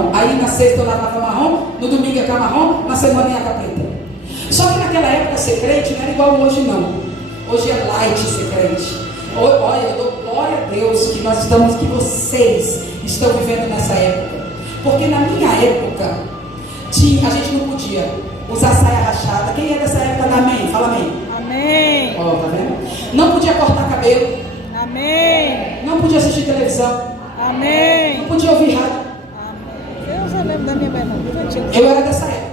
marrom. Aí na sexta eu lavava marrom, no domingo ia com marrom, na semana ia com preta. Só que naquela época ser crente não era igual hoje não. Hoje é light ser crente. Olha, eu dou glória a Deus que nós estamos, que vocês estão vivendo nessa época. Porque na minha época, a gente não podia usar saia rachada. Quem é dessa época dá amém? Fala amém. Amém. Ó, tá vendo? Não podia cortar cabelo. Amém. Não podia assistir televisão. Amém. Não podia ouvir rádio. Eu já lembro da minha mãe, não. Eu era dessa época.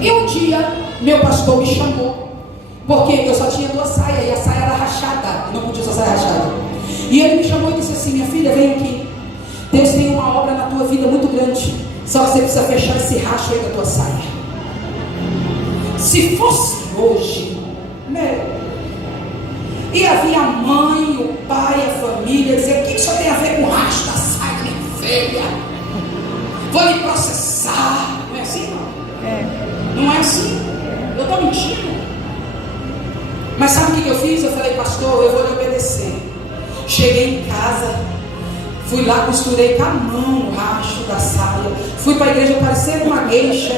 E um dia, meu pastor me chamou, porque eu só tinha 2 saias e a saia era rachada. Eu não podia usar saia rachada. E ele me chamou e disse assim: minha filha, vem aqui. Deus tem uma obra na tua vida muito grande. Só que você precisa fechar esse racho aí da tua saia. Se fosse hoje, e havia a mãe, o pai, a família, dizer: o que isso tem a ver com o racho da saia, minha filha? Vou lhe processar. Não é assim, não? Não é assim. Eu estou mentindo. Mas sabe o que eu fiz? Eu falei: pastor, eu vou lhe obedecer. Cheguei em casa, fui lá, costurei com a mão o racho da saia. Fui para a igreja parecendo uma gueixa.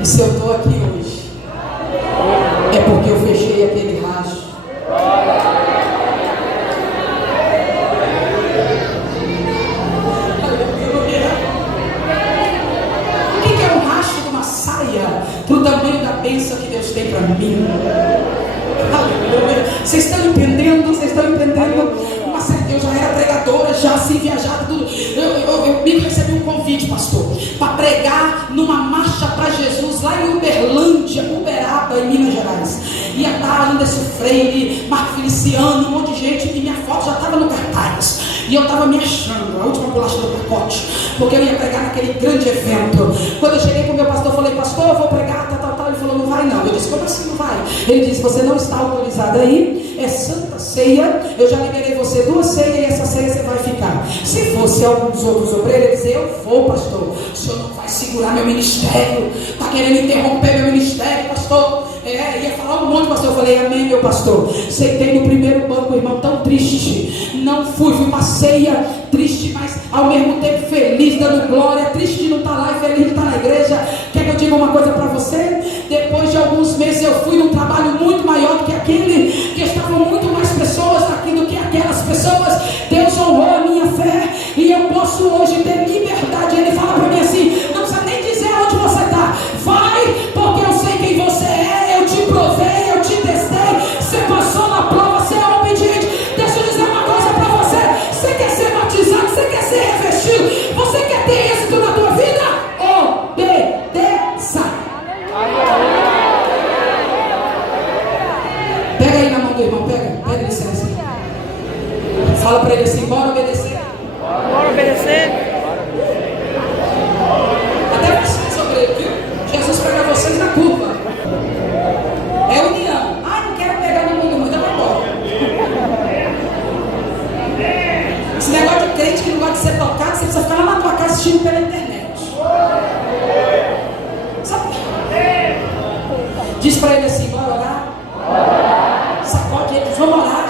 E se eu estou aqui hoje, é porque eu fechei aquele racho. O que é um racho de uma saia para o tamanho da bênção que Deus tem para mim? Aleluia. Vocês estão entendendo? Vocês estão entendendo? Eu já era pregadora, já assim, viajada, tudo. Eu me recebi um convite, pastor, para pregar numa marcha para Jesus lá em Uberlândia, Uberaba, em Minas Gerais. Ia estar Anderson Freire, Marco Feliciano, um monte de gente, e minha foto já estava no cartaz. E eu estava me achando, a última bolacha do pacote, porque eu ia pregar naquele grande evento. Quando eu cheguei para o meu pastor, eu falei: pastor, eu vou pregar, tal. Ele falou: não vai não. Eu disse: como assim não vai? Ele disse: você não está autorizado aí, é Santa Ceia, eu já liberei você 2 ceias e essa ceia você vai ficar. Se fosse alguns outros obreiros, ele dizia: eu vou, pastor, o senhor não vai segurar meu ministério, está querendo interromper meu ministério, pastor. Ia falar um monte, pastor. Eu falei: amém, meu pastor. Sentei no primeiro banco, irmão, tão triste. Não fui para a ceia, triste, mas ao mesmo tempo feliz, dando glória. Triste de não estar lá e feliz de estar na igreja. Quer que eu diga uma coisa para você? Depois de alguns meses eu fui num trabalho muito maior do que aquele, que estavam muito mais pessoas aqui do que aquelas pessoas. Deus honrou a minha fé e eu posso hoje ter liberdade. Ele fala para mim assim: não precisa nem dizer onde você está, vai, porque eu sei quem você é, eu te provei, eu te testei, você passou na prova, você é obediente. Deixa eu dizer uma coisa para você: você quer ser batizado, você quer ser revestido, você quer ter êxito na tua vida? Obedeça. Pega aí na mão do irmão, pega licença. Fala para ele assim: bora obedecer. Bora obedecer. Até vocês obreiros, viu? Jesus pega vocês na curva. É união. Não quero pegar na mão do irmão, então vai embora. Esse negócio de crente que não gosta de ser tocado, você precisa ficar lá na tua casa assistindo pela internet. Sabe? Diz para ele assim: bora orar. Sacode ele, vamos orar.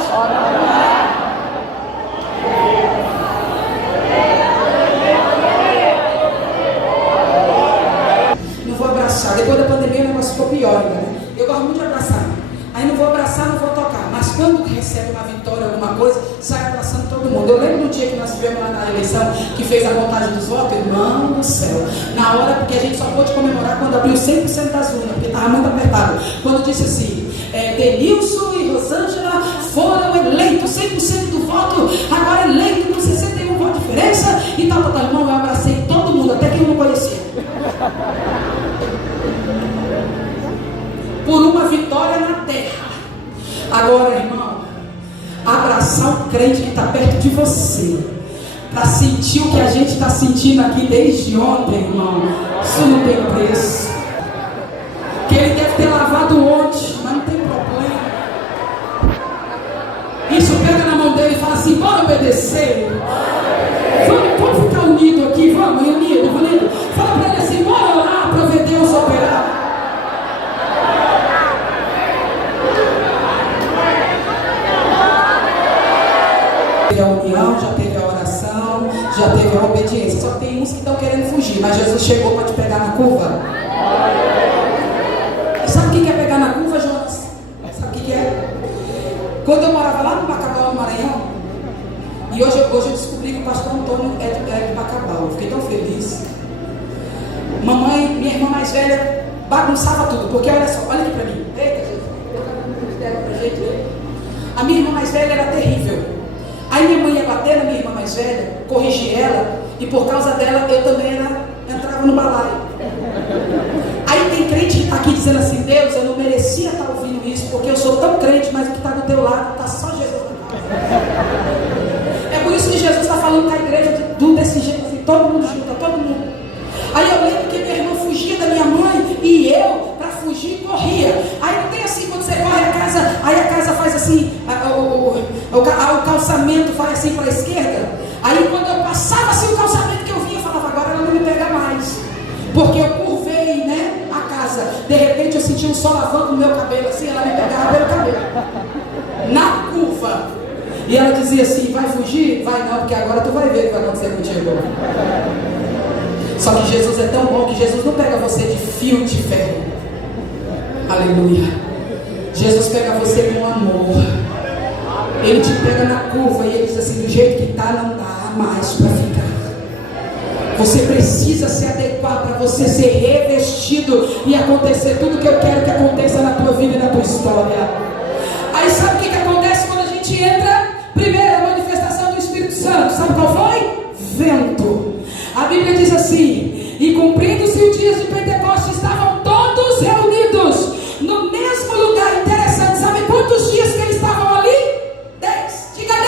Não vou abraçar. Depois da pandemia o negócio ficou pior ainda, né? Eu gosto muito de abraçar. Aí não vou abraçar, não vou tocar. Mas quando recebe uma vitória, alguma coisa, sai abraçando todo mundo. Eu lembro do dia que nós tivemos lá na eleição, que fez a contagem dos votos, irmão do céu. Na hora, porque a gente só pôde comemorar quando abriu 100% das urnas, porque estava muito apertado. Quando disse assim: Denilson e Rosângela foram eleitos, 100% do voto, agora eleito com 61 votos de diferença, e tal, irmão, eu abracei todo mundo, até quem eu não conhecia. Por uma vitória na terra. Agora, irmão, abraçar o crente que está perto de você, para sentir o que a gente está sentindo aqui desde ontem, irmão, isso não tem preço. Que ele deve ter lavado ontem, mas não tem problema. Isso, pega na mão dele e fala assim: bora obedecer. Vamos ficar unidos aqui, vamos, unido. Fala para ele assim: bora orar para ver Deus operar. É a união. comunhão, já teve a oração, já teve a obediência. Só tem uns que estão querendo fugir, mas Jesus chegou para te pegar na curva. Sabe o que é pegar na curva, Jonas? Sabe o que é? Quando eu morava lá no Bacabal, no Maranhão, e hoje eu descobri que o pastor Antônio é de Bacabal. Eu fiquei tão feliz. Mamãe, minha irmã mais velha, bagunçava tudo, porque olha só, olha aqui para mim. Eita, Jesus. A minha irmã mais velha era terrível. Aí minha mãe ia bater na minha irmã mais velha, corrigir ela, e por causa dela eu também entrava no balaio. Aí tem crente que está aqui dizendo assim: Deus, eu não merecia estar ouvindo isso, porque eu sou tão crente, mas o que está do teu lado está só Jesus na casa. É por isso que Jesus está falando com a igreja desse jeito, assim, todo mundo junto, todo mundo. Aí eu lembro que minha irmã fugia da minha mãe e eu, para fugir, corria. Aí não tem assim, quando você corre a casa, aí a casa faz assim, o calçamento vai assim para a esquerda. Aí quando eu passava assim o calçamento que eu vinha, eu falava: agora ela não me pega mais, porque eu curvei, né, a casa. De repente eu sentia um solavanco no meu cabelo, assim, ela me pegava pelo cabelo, na curva. E ela dizia assim: vai fugir? Vai não, porque agora tu vai ver o que vai acontecer contigo. Só que Jesus é tão bom que Jesus não pega você de fio de ferro. Aleluia. Jesus pega você com amor. Ele te pega na curva e ele diz assim: do jeito que está, não dá mais para ficar. Você precisa se adequar para você ser revestido e acontecer tudo que eu quero que aconteça na tua vida e na tua história. Aí sabe o que acontece quando a gente entra? Primeira manifestação do Espírito Santo. Sabe qual foi? Vento. A Bíblia diz assim: e cumprindo-se o dia de Pentecostes, estavam todos reunidos no mesmo lugar. Interessante, sabe quantos dias que eles estavam ali? 10. Diga 10.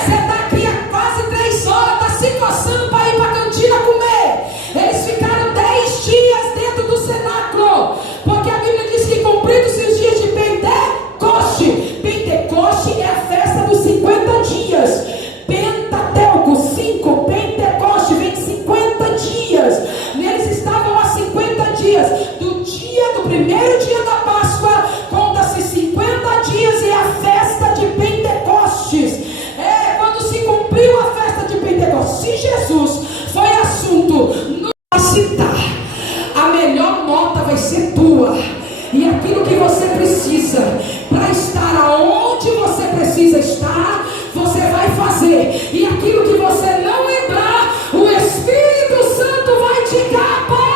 Você está aqui há quase 3 horas, está se coçando para ir para a cantina comer. Eles ficaram 10 dias dentro do cenáculo, porque a Bíblia diz que cumprindo-se os dias de Pentecoste. Pentecoste é a festa dos 50 dias. Pentateuco, 5, Pentecoste vem 50 dias. Neles estavam há 50 dias. Do primeiro dia da Páscoa, conta-se 50 dias e é a festa de Pentecostes. É quando se cumpriu a festa de Pentecostes. Se Jesus foi assunto no citar, a melhor nota vai ser tua. E aquilo que você precisa para estar aonde você precisa estar, você vai fazer. E aquilo que você não lembrar, o Espírito Santo vai te capacitar.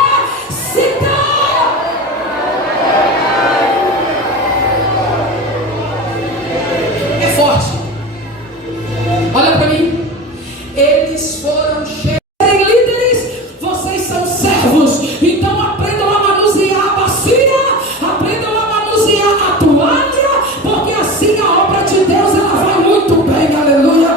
É forte. Olha para mim. Eles foram cheios de líderes. Vocês são servos. Então aprendam a manusear a bacia, aprendam a manusear a toalha, porque assim a obra de Deus ela vai muito bem. Aleluia.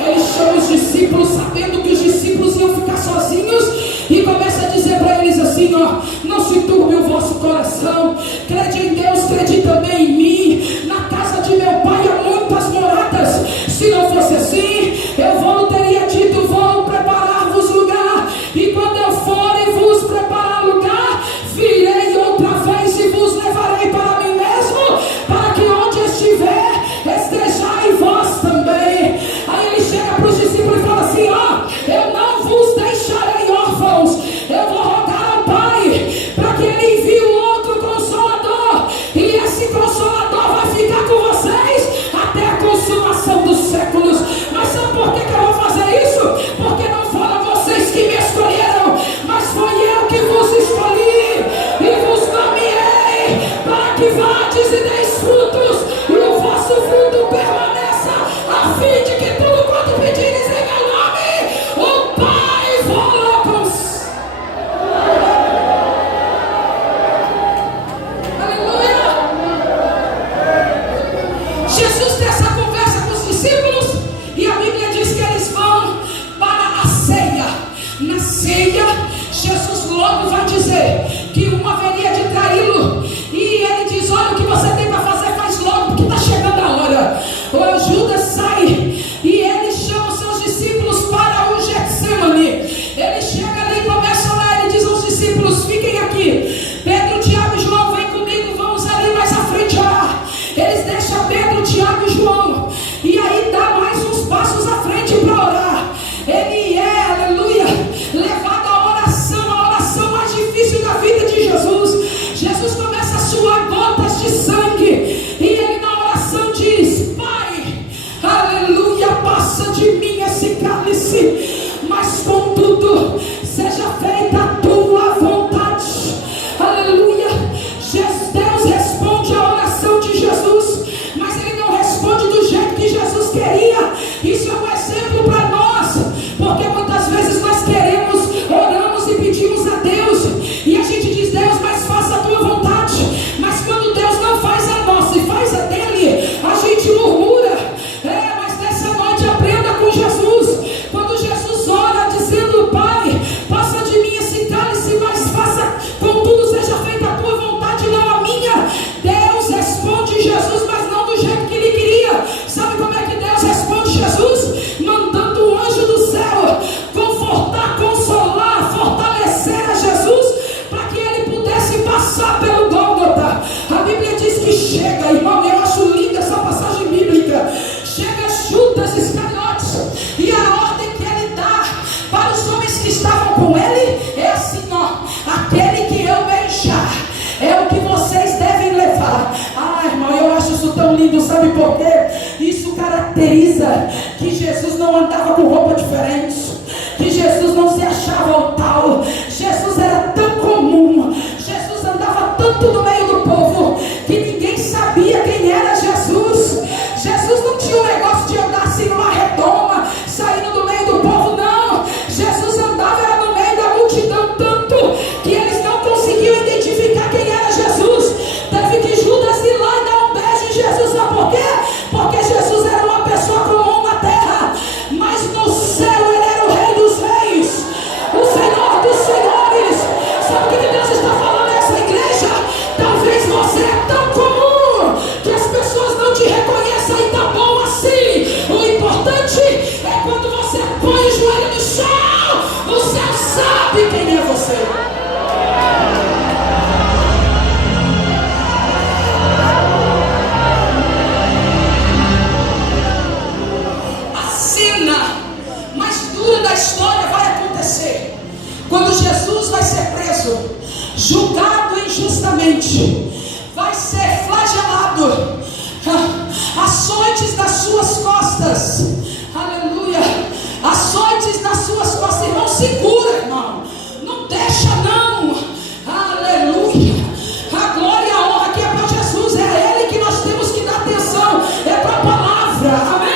Ele chama os discípulos, sabendo que os discípulos iam ficar sozinhos, e começa a dizer para eles assim: ó, não se turbe o vosso coração, crede em Deus, crede também em mim. Na casa de meu pai há muitas moradas. Se não fosse assim, eu não teria dito: vou preparar-vos lugar. E quando eu for e vos preparar lugar, virei outra vez e vos levarei para mim mesmo, para que onde estiver, estejai vós também. Aí ele chega para os discípulos e fala assim: ó, eu não vos deixarei órfãos. Eu vou rogar ao Pai para que ele envie um outro consolador, e esse consolador vai ficar com vocês até a consumação dos séculos. Mas sabe por que eu vou fazer isso? Porque não foram vocês que me escolheram, mas foi eu que vos escolhi e vos nomeei para que vades e deis frutos, e o vosso fruto permaneça, a fim de que tudo quanto pedires em meu nome, o Pai vos conceda. Aleluia! Jesus tem essa conversa com os discípulos, e a Bíblia diz que eles vão para a ceia. Na ceia, Jesus logo vai dizer que um haveria de traí-lo, e ele diz: olha, o que você tem para fazer, faz logo, porque está chegando a hora. O Judas sai e ele chama os seus discípulos para o Getsemane. Ele chega ali e começa a orar. Ele diz aos discípulos: fiquem aqui, Pedro, Tiago e João, vem comigo, vamos ali mais à frente orar. Eles deixam Pedro, Tiago e João, e aí dá mais um de mim esse cálice, mas contudo, seja feita a tua vontade. Aleluia. Deus responde a oração de Jesus, mas Ele não responde do jeito que Jesus queria. Isso é um exemplo para nós, porque muitas vezes nós queremos, oramos e pedimos a Deus, e a gente diz: Deus, mas faça a tua vontade. Mas quando Deus não faz a nossa e faz a dele, a gente murmura. Mas nessa noite aprenda com Jesus. Quando Jesus ora dizendo: Pai, passa de mim esse cálice, mas faça, contudo seja feita a tua vontade, não a minha. Deus responde Jesus, mas não do jeito que Ele queria. Sabe como é que Deus responde Jesus? Mandando um anjo do céu confortar, consolar, fortalecer a Jesus, para que ele pudesse passar pelo Gólgota. A Bíblia diz que chega, irmão, eu acho linda essa passagem bíblica. Chega Judas Iscariotes, e a ordem que ele dá para os homens que estavam com ele é assim: ó, aquele que eu beijar é o que vocês devem levar. Irmão, eu acho isso tão lindo, sabe por quê? Isso caracteriza que Jesus não andava com roupa diferente, que Jesus não se achava o tal. Jesus era tão comum, Jesus andava tanto no meio do povo, que ninguém sabia quem era Jesus. Jesus não tinha um negócio de andar assim numa redoma, saindo do meio do povo, não. Jesus andava era no meio da multidão, tanto que eles não conseguiam identificar quem era Jesus. Teve que Judas ir lá e dar um beijo em Jesus. Sabe por quê? Porque Jesus era uma pessoa comum na terra, mas no céu Ele era o Rei dos Reis, o Senhor dos Senhores. Sabe o que Deus está falando nessa igreja? Talvez você é tão comum que as pessoas não te reconheçam, e tá bom assim. O importante é quando você põe o joelho no chão, o céu sabe quem é você. Mais dura da história vai acontecer quando Jesus vai ser preso, julgado injustamente, vai ser flagelado, açoites nas suas costas. Aleluia. Açoites nas suas costas. Irmão, segura, irmão, não deixa não. Aleluia. A glória e a honra que é para Jesus, é a Ele que nós temos que dar atenção, é para a palavra. Amém.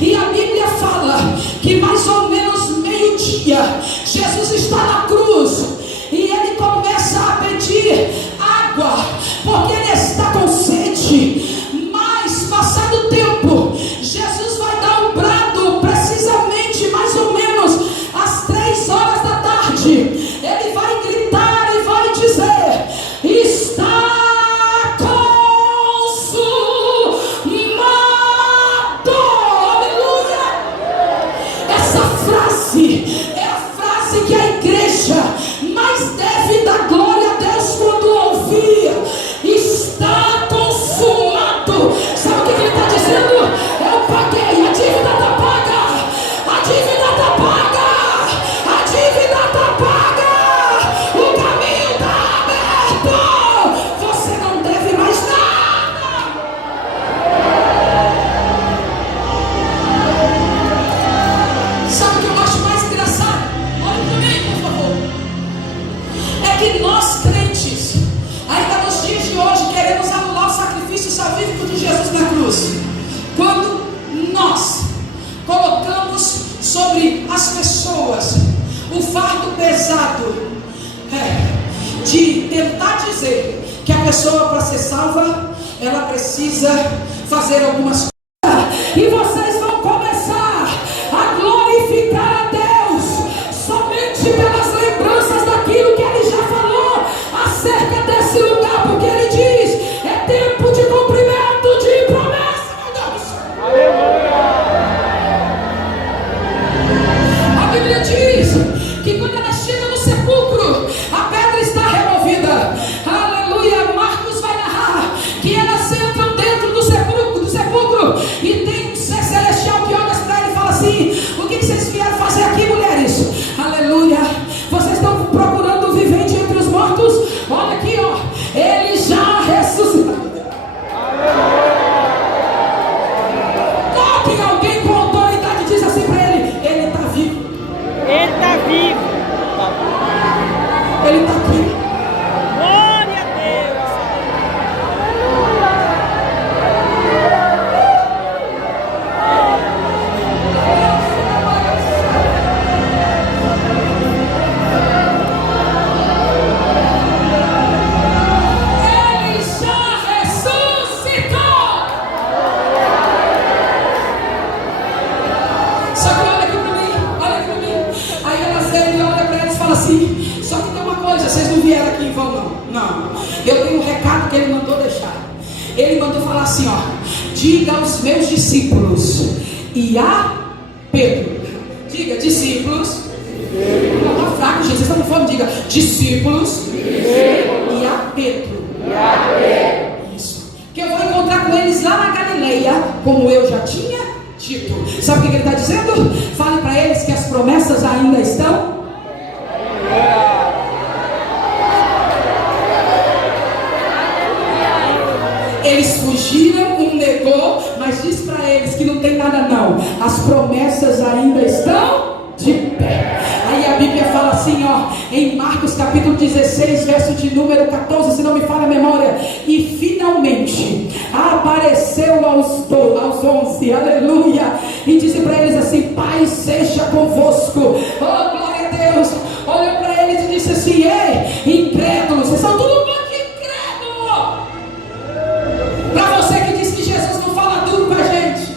E a Bíblia fala que mais ou menos meio-dia, Jesus está na cruz, e ele começa a pedir água, porque ele está com sede. Mas passado o tempo, Jesus vai dar um brado, precisamente mais ou menos às 3 horas da tarde. Ele vai gritar e vai dizer: está é a frase que a igreja mais deve dar glória a Deus quando ouvir. Está consumado. Sabe o que ele está dizendo? Eu paguei, a dívida está paga, a dívida está paga, a dívida está paga, o caminho está aberto, você não deve mais nada. Sabe o que eu acho mais engraçado? Olha para mim, por favor. É que nós crentes, ainda nos dias de hoje, queremos anular o sacrifício salvífico de Jesus na cruz, quando nós colocamos sobre as pessoas o fardo pesado de tentar dizer que a pessoa, para ser salva, ela precisa fazer algumas coisas. E vocês vão começar a glorificar a Deus somente pelas lembranças daquilo que Ele já falou acerca desse lugar, porque Ele diz: é tempo de cumprimento de promessa, meu Deus. Aleluia. A Bíblia diz que quando ela chega no sepulcro, a pedra está removida. Aleluia. Marcos vai narrar que elas entram dentro do sepulcro, e tem um ser celestial que olha para ele e fala assim: o que vocês vieram fazer aqui, mulheres? Aleluia. assim: só que tem uma coisa, vocês não vieram aqui em vão não. Não, eu tenho um recado que ele mandou deixar. Ele mandou falar assim, ó: diga aos meus discípulos e a Pedro. Diga, discípulos. Não, tá fraco, gente, vocês estão com fome. Diga, discípulos e a Pedro. Isso. Que eu vou encontrar com eles lá na Galileia, como eu já tinha dito. Sabe o que ele está dizendo? Fale para eles que as promessas ainda estão. Eles fugiram, um negou, mas diz para eles que não tem nada não. As promessas ainda estão de pé. Aí a Bíblia fala assim, ó, em Marcos capítulo 16, verso de número 14, se não me falha a memória: e finalmente apareceu aos 11, aleluia, e disse para eles assim: Pai seja convosco. Oh, glória a Deus. Olhou para eles e disse assim: ei, incrédulos, vocês são tudo muito incrédulos. Para você que diz que Jesus não fala duro com a gente,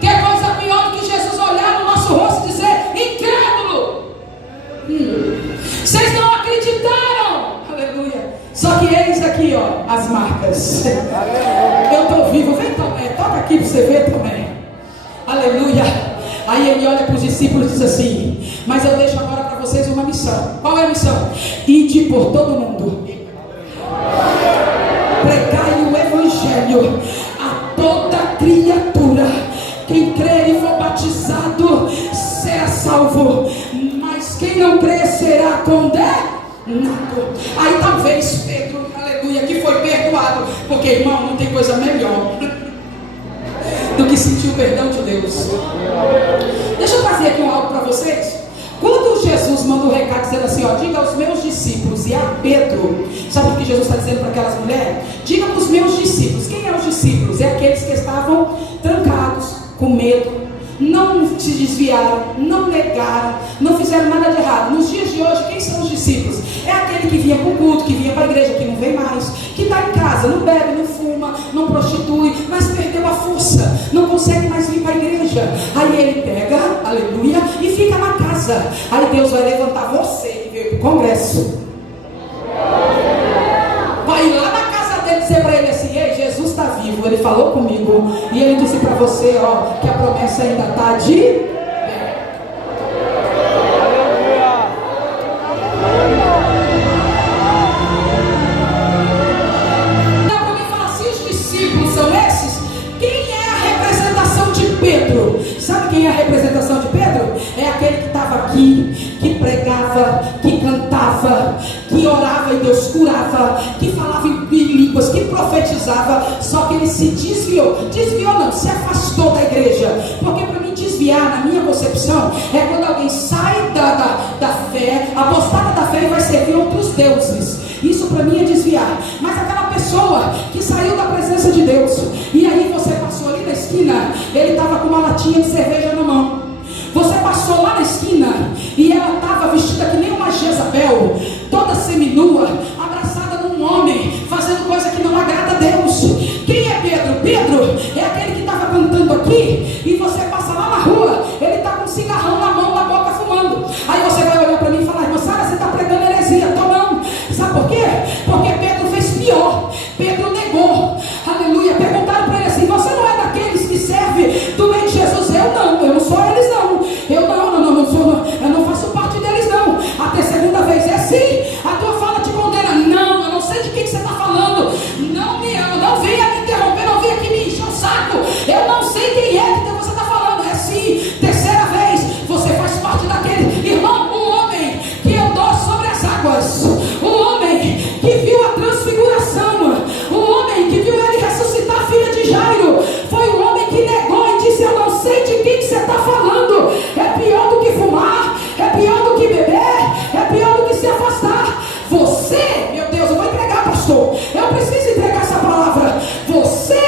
que é coisa pior do que Jesus olhar no nosso rosto e dizer: incrédulo. Vocês não acreditaram. Aleluia. Só que eis aqui, ó, as marcas. Eu estou vivo. Vem, Tomé, toca aqui para você ver, Tomé. Aleluia. Aí ele olha para os discípulos e diz assim: mas eu deixo agora para vocês uma missão. Qual é a missão? Ide por todo mundo, pregai o evangelho a toda criatura. Quem crer e for batizado será salvo, mas quem não crer será condenado. Aí talvez Pedro, aleluia, que foi perdoado, porque, irmão, não tem coisa melhor do que sentir o perdão de Deus. Deixa eu trazer aqui algo para vocês. Quando Jesus manda um recado dizendo assim, ó: diga aos meus discípulos e a Pedro, sabe o que Jesus está dizendo para aquelas mulheres? Diga para os meus discípulos. Quem eram os discípulos? É aqueles que estavam trancados, com medo, não se desviaram, não negaram, não fizeram nada de errado. Nos dias de hoje, quem são os discípulos? É aquele que vinha para o culto, que vinha para a igreja, que não vem mais, que está em casa, não bebe, não fuma, não prostitui, mas perdeu a força, não consegue mais vir para a igreja. Aí ele pega, aleluia, e fica na casa. Aí Deus vai levantar você que veio para o congresso, vai ir lá na casa dele dizer para ele assim: ei, Jesus está vivo, ele falou comigo, e ele disse para você, ó, que a promessa ainda está de pé. Então, para mim falar assim, os discípulos são esses. Quem é a representação de Pedro? Sabe quem é a representação de Pedro? É aquele que estava aqui, que pregava, que cantava, que orava e Deus curava, que falava em línguas, que profetizava. Só que ele se desviou não, se afastou da igreja. Porque para mim desviar, na minha concepção, é quando alguém sai da fé, apostada da fé, e vai servir outros deuses. Isso para mim é desviar. Mas aquela pessoa que saiu da presença de Deus, e aí você passou ali na esquina, ele estava com uma latinha de cerveja na mão. Você passou lá na esquina e ela estava vestida que nem uma Jezabel, toda seminua, abraçada num homem, fazendo coisa que não agrada a Deus. Quem é Pedro? Pedro é aquele que estava cantando aqui, e você passa lá na rua, ele está com um cigarrão na mão, na boca, fumando. Aí você vai olhar para mim e falar: irmã Sara, você está pregando heresia. Tô não. Sabe por quê? Porque Pedro fez pior. Pedro negou. Aleluia. Perguntaram para ele assim: você não é daqueles que serve do meio de Jesus? Eu não sou eles não. Eu não faço parte deles não. Até segunda vez é sim. A tua fala te condena. Não, eu não sei de que você está falando. Não venha me interromper, não venha aqui me encher o saco. Eu não sei quem é que você está falando. É sim. Terceira vez, você faz parte daquele. Irmão, o homem que andou sobre as águas, o homem que viu a transfiguração, o homem que viu ele ressuscitar a filha de Jairo, foi o homem que negou e disse: eu não sei de quem você está falando. É pior do que fumar, é pior do que beber, é pior do que se afastar. Você, meu Deus, eu vou entregar, pastor, eu preciso entregar essa palavra. Você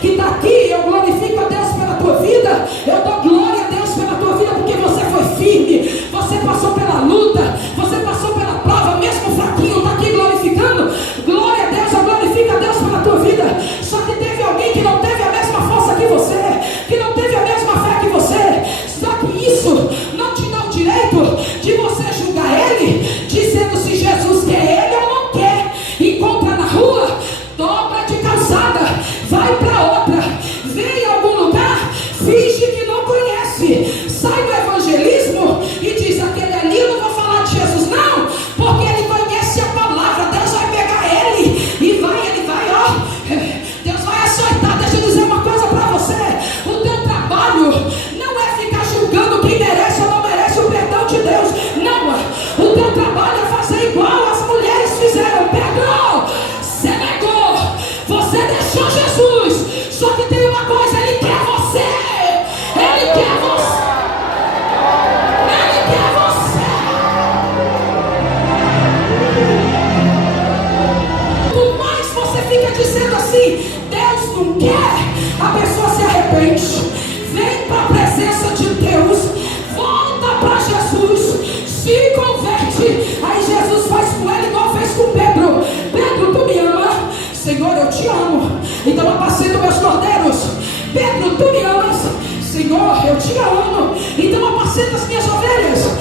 que está aqui, eu glorifico a Deus pela tua vida, eu dou glória a Deus pela tua vida, porque você foi firme, você passou pela luta, você passou pela prova, mesmo fraquinho, está aqui glorificando. Glória a Deus, eu glorifico a Deus pela tua vida. Só que teve alguém que não teve a mesma força que você, que não teve a mesma fé que você. Só que isso não te dá o direito de você julgar ele, converte. Aí Jesus faz com ela igual fez com Pedro. Pedro, tu me ama? Senhor, eu te amo. Então apacenta meus cordeiros. Pedro, tu me amas? Senhor, eu te amo. Então apacenta as minhas ovelhas.